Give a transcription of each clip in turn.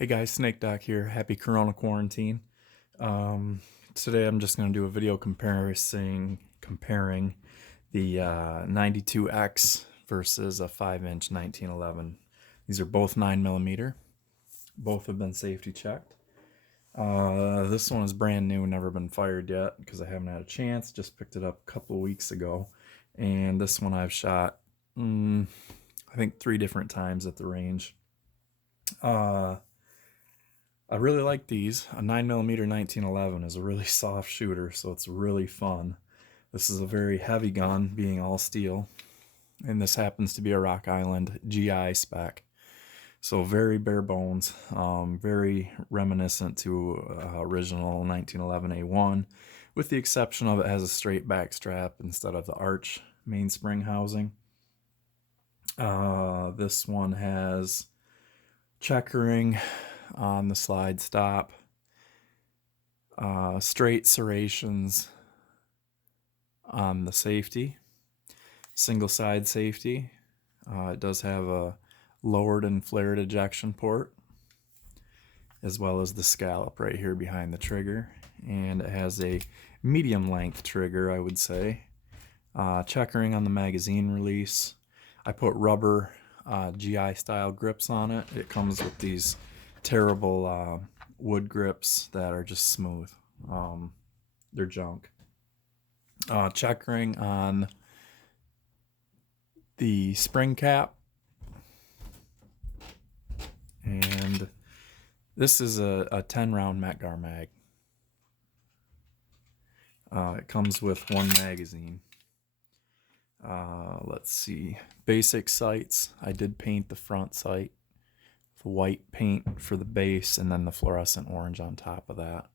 Hey guys, Snake Doc here. Happy Corona quarantine. Today I'm just going to do a video comparing the 92X versus a 5-inch 1911. These are both 9mm. Both have been safety checked. This one is brand new, never been fired yet because I haven't had a chance. Just picked it up a couple of weeks ago. And this one I've shot, I think 3 different times at the range. I really like these. A 9mm 1911 is a really soft shooter, so it's really fun. This is a very heavy gun, being all steel, and this happens to be a Rock Island GI spec. So very bare bones, very reminiscent to original 1911A1, with the exception of it has a straight back strap instead of the arch mainspring housing. This one has checkering on the slide stop, straight serrations on the safety, single side safety. It does have a lowered and flared ejection port, as well as the scallop right here behind the trigger, and it has a medium length trigger, I would say. Checkering on the magazine release. I put rubber GI style grips on it. It comes with these terrible wood grips that are just smooth. They're junk. Checkering on the spring cap, and this is a 10 round Metgar mag. It comes with one magazine. Let's see, basic sights. I did paint the front sight, the white paint for the base, and then the fluorescent orange on top of that.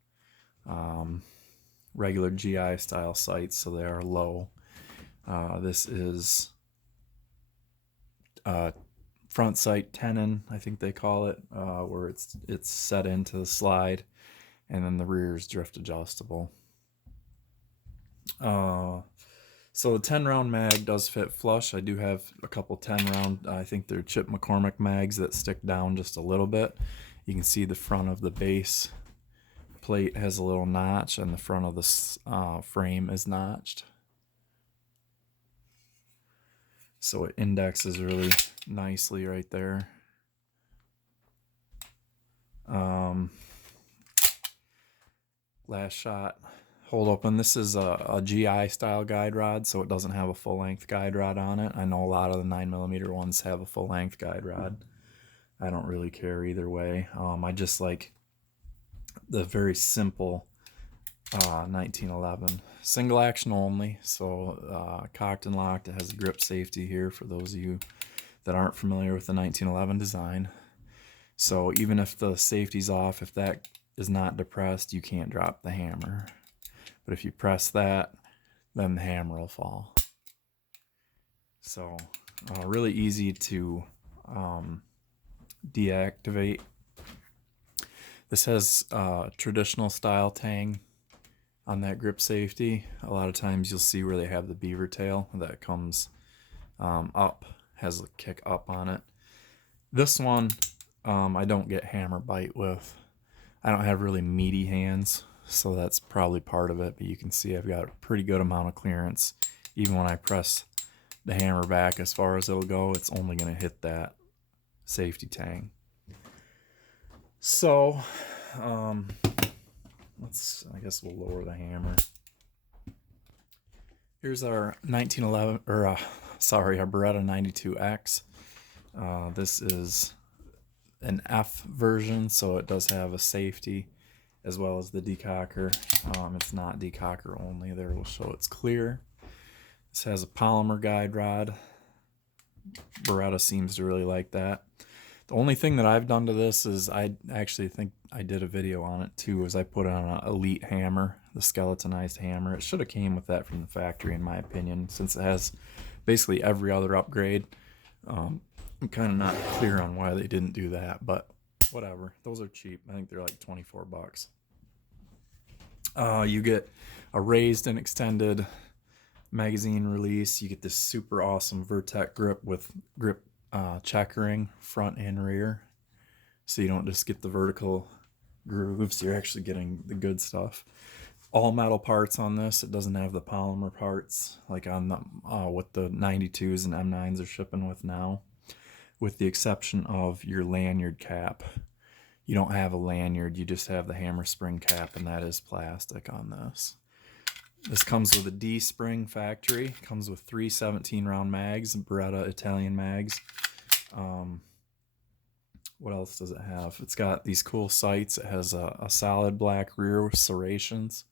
Regular GI style sights, so they are low. This is front sight tenon, I think they call it, where it's set into the slide, and then the rear is drift adjustable. So the 10 round mag does fit flush. I do have a couple 10 round, I think they're Chip McCormick mags that stick down just a little bit. You can see the front of the base plate has a little notch, and the front of the frame is notched. So it indexes really nicely right there. Last shot. Hold open. This is a GI style guide rod, so it doesn't have a full length guide rod on it. I know a lot of the 9mm ones have a full length guide rod. I don't really care either way. I just like the very simple 1911. Single action only, so cocked and locked. It has a grip safety here for those of you that aren't familiar with the 1911 design. So even if the safety's off, if that is not depressed, you can't drop the hammer. But if you press that, then the hammer will fall. So really easy to deactivate. This has traditional style tang on that grip safety. A lot of times you'll see where they have the beaver tail that comes up, has a kick up on it. This one I don't get hammer bite with. I don't have really meaty hands, so that's probably part of it, but you can see I've got a pretty good amount of clearance. Even when I press the hammer back as far as it'll go, it's only going to hit that safety tang. So I guess we'll lower the hammer. Here's our 1911, or our Beretta 92X. This is an F version, so it does have a safety as well as the decocker. It's not decocker only. There will show it's clear. This has a polymer guide rod. Beretta seems to really like that. The only thing that I've done to this is, I actually think I did a video on it too, is I put on an Elite hammer, the skeletonized hammer. It should have came with that from the factory in my opinion, since it has basically every other upgrade. I'm kind of not clear on why they didn't do that, but whatever. Those are cheap. I think they're like 24 bucks. You get a raised and extended magazine release. You get this super awesome Vertec grip with grip checkering front and rear. so you don't just get the vertical grooves, you're actually getting the good stuff. All metal parts on this. It doesn't have the polymer parts like on the what the 92s and M9s are shipping with now, with the exception of your lanyard cap. You don't have a lanyard, you just have the hammer spring cap, and that is plastic on this. This comes with a D spring factory. Comes with 3 17-round mags, Beretta Italian mags. What else does it have? It's got these cool sights. It has a solid black rear with serrations.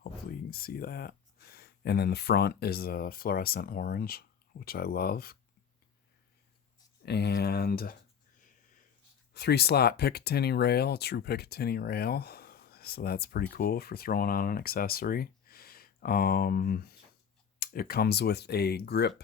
Hopefully you can see that. And then the front is a fluorescent orange, which I love. And 3-slot Picatinny rail, a true Picatinny rail. So that's pretty cool for throwing on an accessory. It comes with a grip,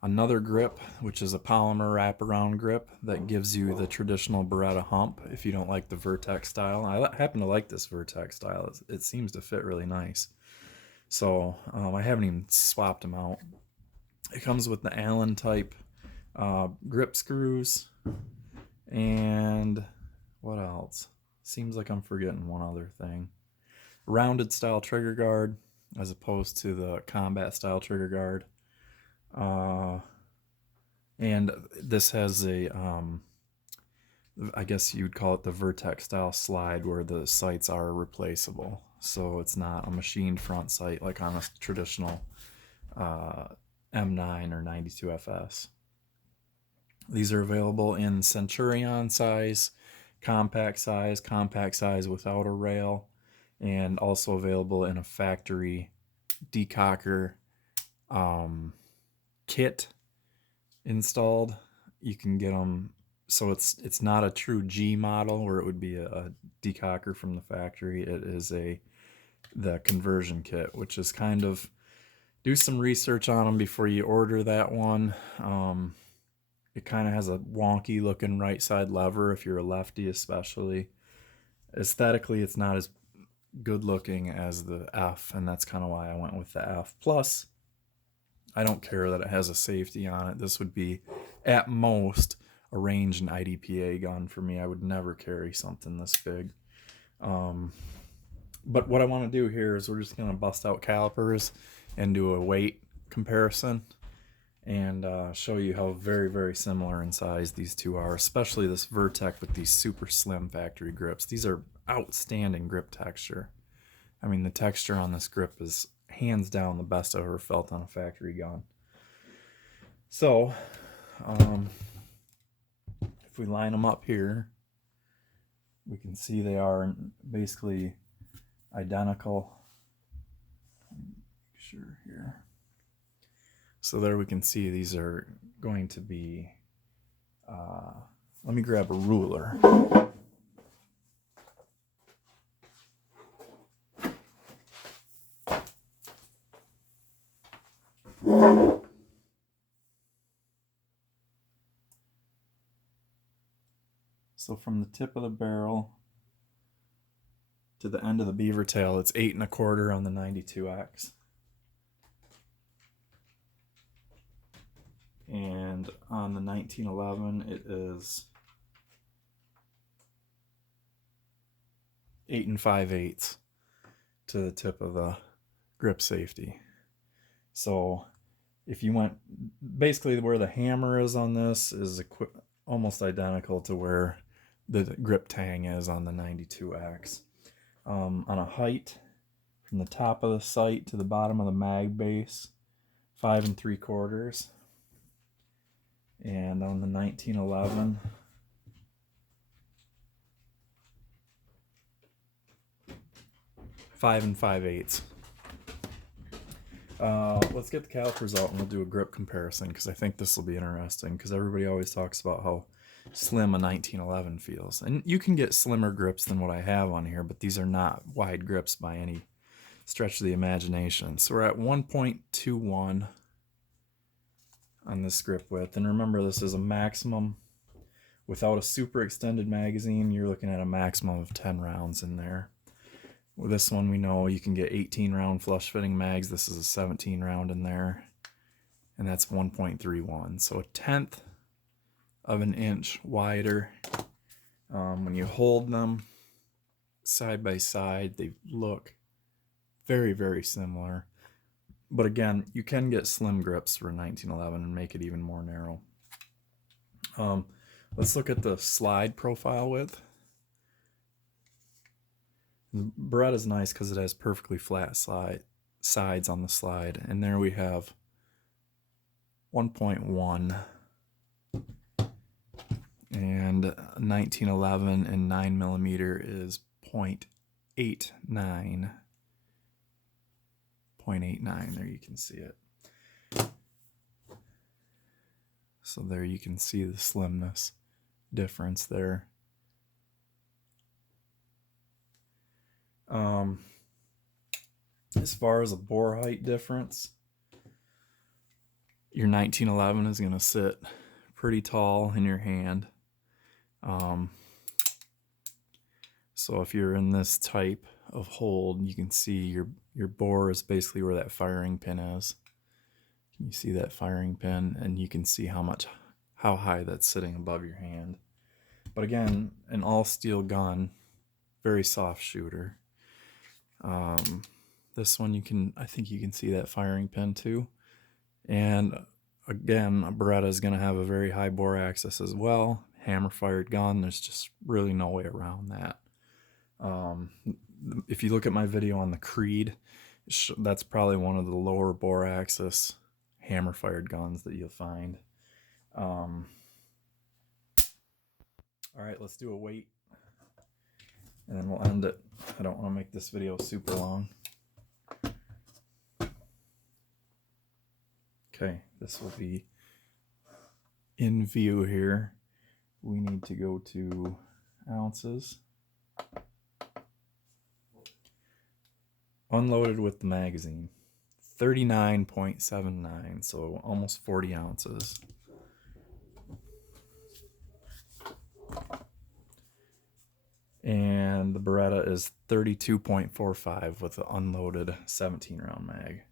another grip, which is a polymer wraparound grip that gives you the traditional Beretta hump if you don't like the Vertex style. I happen to like this Vertex style. It seems to fit really nice. So I haven't even swapped them out. It comes with the Allen type grip screws. And what else? Seems like I'm forgetting one other thing. Rounded style trigger guard as opposed to the combat style trigger guard. And this has a, I guess you'd call it the Vertex style slide where the sights are replaceable. So it's not a machined front sight like on a traditional M9 or 92 FS. These are available in Centurion size, compact size without a rail, and also available in a factory decocker kit installed. You can get them, so it's not a true G model where it would be a decocker from the factory. It is the conversion kit, which is kind of, do some research on them before you order that one. It kind of has a wonky looking right side lever if you're a lefty especially. Aesthetically, it's not as good looking as the F, and that's kind of why I went with the F. Plus, I don't care that it has a safety on it. This would be, at most, a range and IDPA gun for me. I would never carry something this big. But what I want to do here is we're just going to bust out calipers and do a weight comparison and show you how very, very similar in size these two are, especially this Vertex with these super slim factory grips. These are outstanding grip texture. I mean, the texture on this grip is hands down the best I've ever felt on a factory gun. So, if we line them up here, we can see they are basically identical. Make sure here. So there we can see these are going to be, let me grab a ruler. So from the tip of the barrel to the end of the beaver tail, it's 8 1/4 on the 92X. And on the 1911, it is 8 5/8 to the tip of the grip safety. So if you went, basically where the hammer is on this is almost identical to where the grip tang is on the 92X. On a height, from the top of the sight to the bottom of the mag base, 5 3/4. And on the 1911, 5 5/8. Let's get the calipers out and we'll do a grip comparison because I think this will be interesting because everybody always talks about how slim a 1911 feels. And you can get slimmer grips than what I have on here, but these are not wide grips by any stretch of the imagination. So we're at 1.21 on this grip width. And remember, this is a maximum. Without a super extended magazine, you're looking at a maximum of 10 rounds in there. With this one, we know you can get 18 round flush fitting mags. This is a 17 round in there. And that's 1.31. So a tenth of an inch wider. When you hold them side by side, they look very, very similar. But again, you can get slim grips for a 1911 and make it even more narrow. Let's look at the slide profile width. Beretta is nice because it has perfectly flat sides on the slide. And there we have 1.1 and 1911 and 9mm is 0.89. 0.89, there you can see it. So there you can see the slimness difference there. As far as a bore height difference, your 1911 is going to sit pretty tall in your hand. So if you're in this type of hold, you can see your bore is basically where that firing pin is. Can you see that firing pin? And you can see how high that's sitting above your hand. But again, an all steel gun, very soft shooter. This one I think you can see that firing pin too. And again, a Beretta is going to have a very high bore axis as well. Hammer fired gun, there's just really no way around that. If you look at my video on the Creed, that's probably one of the lower bore axis hammer fired guns that you'll find. All right, let's do a weight and then we'll end it. I don't want to make this video super long. Okay, this will be in view here. We need to go to ounces. Unloaded with the magazine, 39.79, so almost 40 ounces. And the Beretta is 32.45 with the unloaded 17-round mag.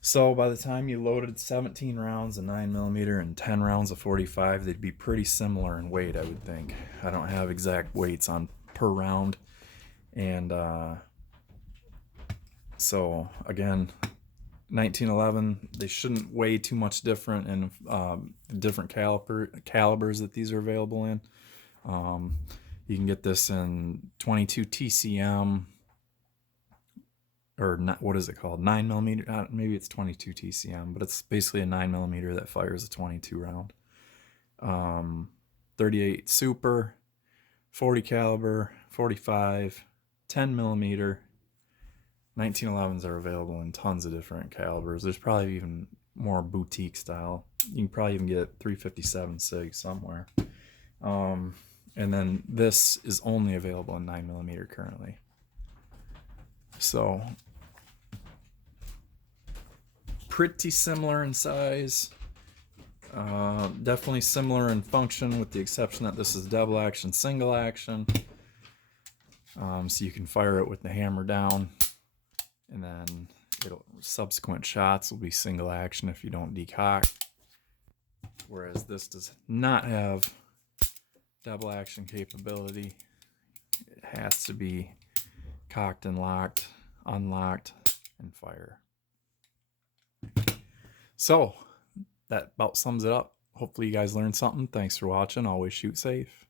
So by the time you loaded 17 rounds of 9mm and 10 rounds of 45, they'd be pretty similar in weight, I would think. I don't have exact weights on per round. And so again, 1911, they shouldn't weigh too much different in different calibers that these are available in. You can get this in 22 TCM, or not, what is it called? 9mm, maybe it's 22 TCM, but it's basically a 9mm that fires a 22 round. 38 Super, 40 caliber, 45, 10mm. 1911s are available in tons of different calibers. There's probably even more boutique style. You can probably even get 357 SIG somewhere. And then this is only available in 9mm currently. So pretty similar in size. Definitely similar in function, with the exception that this is double action, single action. So you can fire it with the hammer down, and then subsequent shots will be single action if you don't decock. Whereas this does not have double action capability. It has to be cocked and locked, unlocked, and fire. So that about sums it up. Hopefully you guys learned something. Thanks for watching. Always shoot safe.